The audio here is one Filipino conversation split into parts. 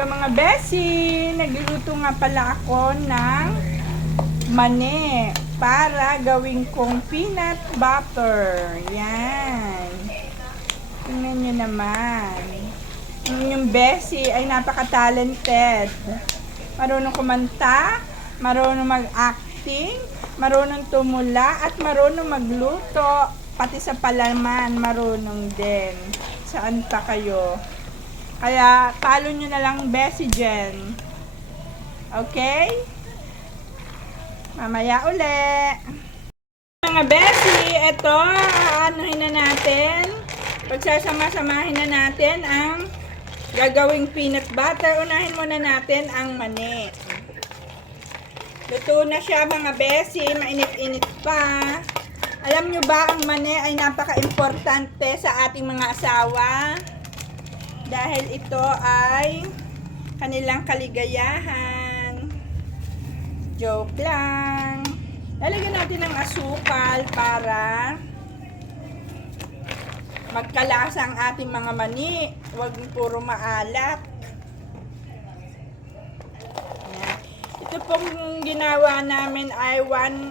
Hello mga besi! Nagluluto nga pala ako ng mani para gawin kong peanut butter. Yan. Tingnan nyo naman. Yung besi ay napaka-talented. Marunong kumanta, marunong mag-acting, marunong tumula, at marunong magluto. Pati sa palaman, marunong din. Saan pa kayo? Kaya, follow nyo na lang Bessie Jen. Okay? Mamaya uli. Mga Bessie, ito, anuhin na natin. Pagsasama-samahin na natin ang gagawing peanut butter. Unahin muna natin ang mani. Luto na siya mga Bessie. Mainit-init pa. Alam nyo ba, ang mani ay napaka-importante sa ating mga asawa. Dahil ito ay kanilang kaligayahan. Joke lang. Lalagyan natin ng asukal para magkalasa ang ating mga mani. Huwag puro maalat. Ito pong ginawa namin ay 1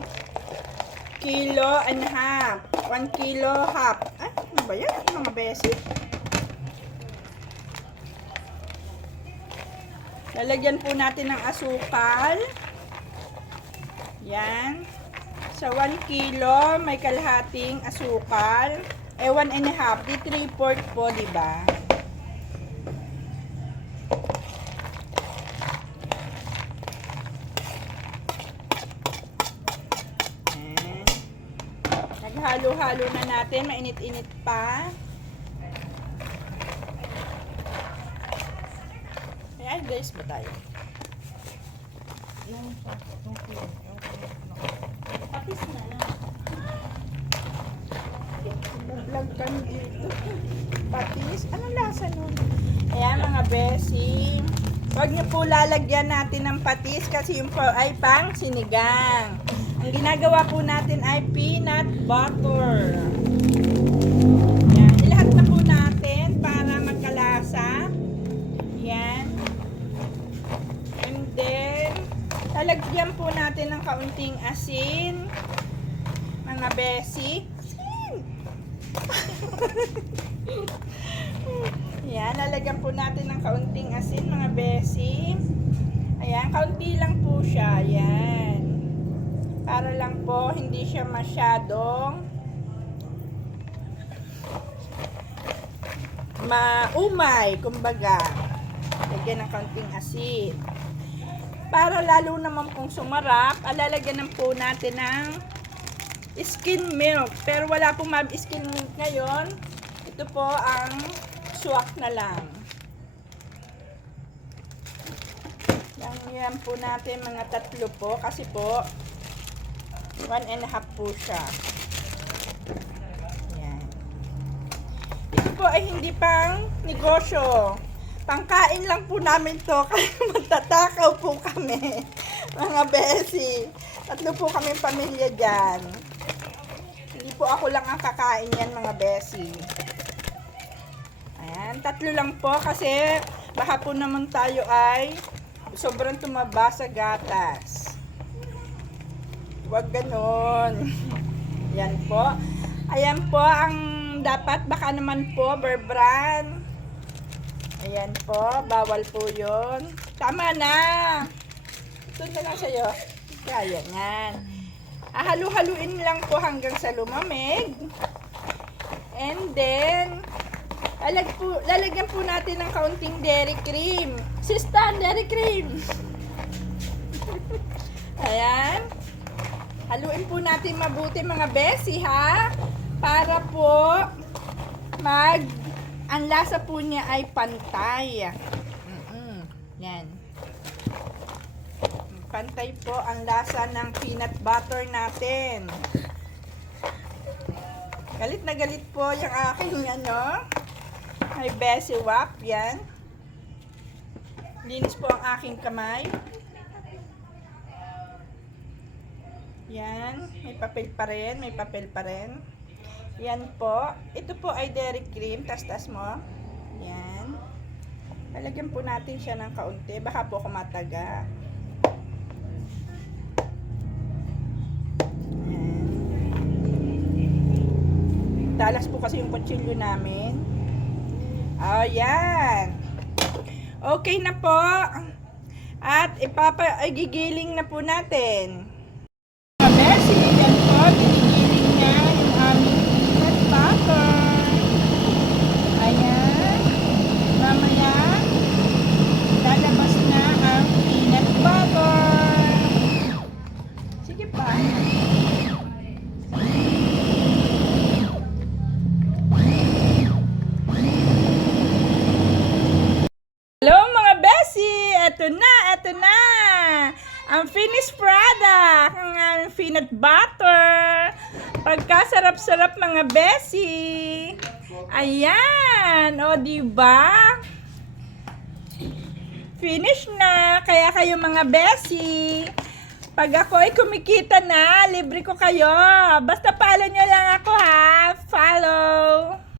kilo and half. 1 kilo half. Ay, ano ba yan? Mga besi? Lalagyan po natin ng asukal. Yan. Sa 1 kilo, may kalahating asukal. 1 and a half. Di 3/4 po, diba? Yan. Naghalo-halo na natin. Mainit-init pa. Ay, guys, ba tayo? Tapos na lang. Vlog kami dito. Patis? Anong lasa nun? Ayan mga besi. Huwag niyo po lalagyan natin ng patis kasi yung po ay pang sinigang. Ang ginagawa po natin ay peanut butter. Ayan. Ilahat na po natin para magkalasa. Yan. And then, lalagyan po natin ng kaunting asin. Mga besi. Asin! Yan, lalagyan po natin ng kaunting asin, mga besi. Ayan, kaunti lang po siya. Yan. Para lang po, hindi siya masyadong maumay, kumbaga. Lagyan ng kaunting asin. Para lalo naman pong sumarap, lalagyan na po natin ng skim milk. Pero wala pong skim milk ngayon. Ito po ang suwak na lang. Yan po natin mga 3 po. Kasi po, 1 and a half po siya. Yan. Ito po ay hindi pang negosyo. Pangkain lang po namin to, kaya magtatakaw po kami, mga besi. 3 po kami pamilya dyan. Hindi po ako lang ang kakain yan, mga besi. Ayan, 3 lang po kasi baka po naman tayo ay sobrang tumaba sa gatas. Huwag ganon. Yan po. Ayan po ang dapat, baka naman po, Berbran. Ayan po, bawal po yun. Tama na. Ito na lang sa'yo. Kaya yan. Halu-haluin lang po hanggang sa lumamig. And then, lalagyan po natin ng kaunting dairy cream. Sistan, dairy cream. Ayan. Haluin po natin mabuti mga besi, ha? Para po ang lasa po niya ay pantay. Yan. Pantay po ang lasa ng peanut butter natin. Galit na galit po yung aking may besi wap. Yan. Linis po ang aking kamay. Yan. May papel pa rin. May papel pa rin. Yan po. Ito po ay dairy cream. Tas-tas mo. Yan. Lalagyan po natin siya ng kaunti. Baka po kumataga. Ayan. Talas po kasi yung kutsilyo namin. Ayan. Okay na po. At igigiling na po natin. Mga besi, yan po. Ginigiling na yung aming peanut butter. Ayan. Mamaya, lalabas na ang peanut butter. Sige pa. Hello mga besi! Eto na! Ang finished product! Ang aming peanut butter! Pagkasarap-sarap mga besi! Ayan! O diba? Finish na! Kaya kayo mga besi! Pag ako ay kumikita na, libre ko kayo! Basta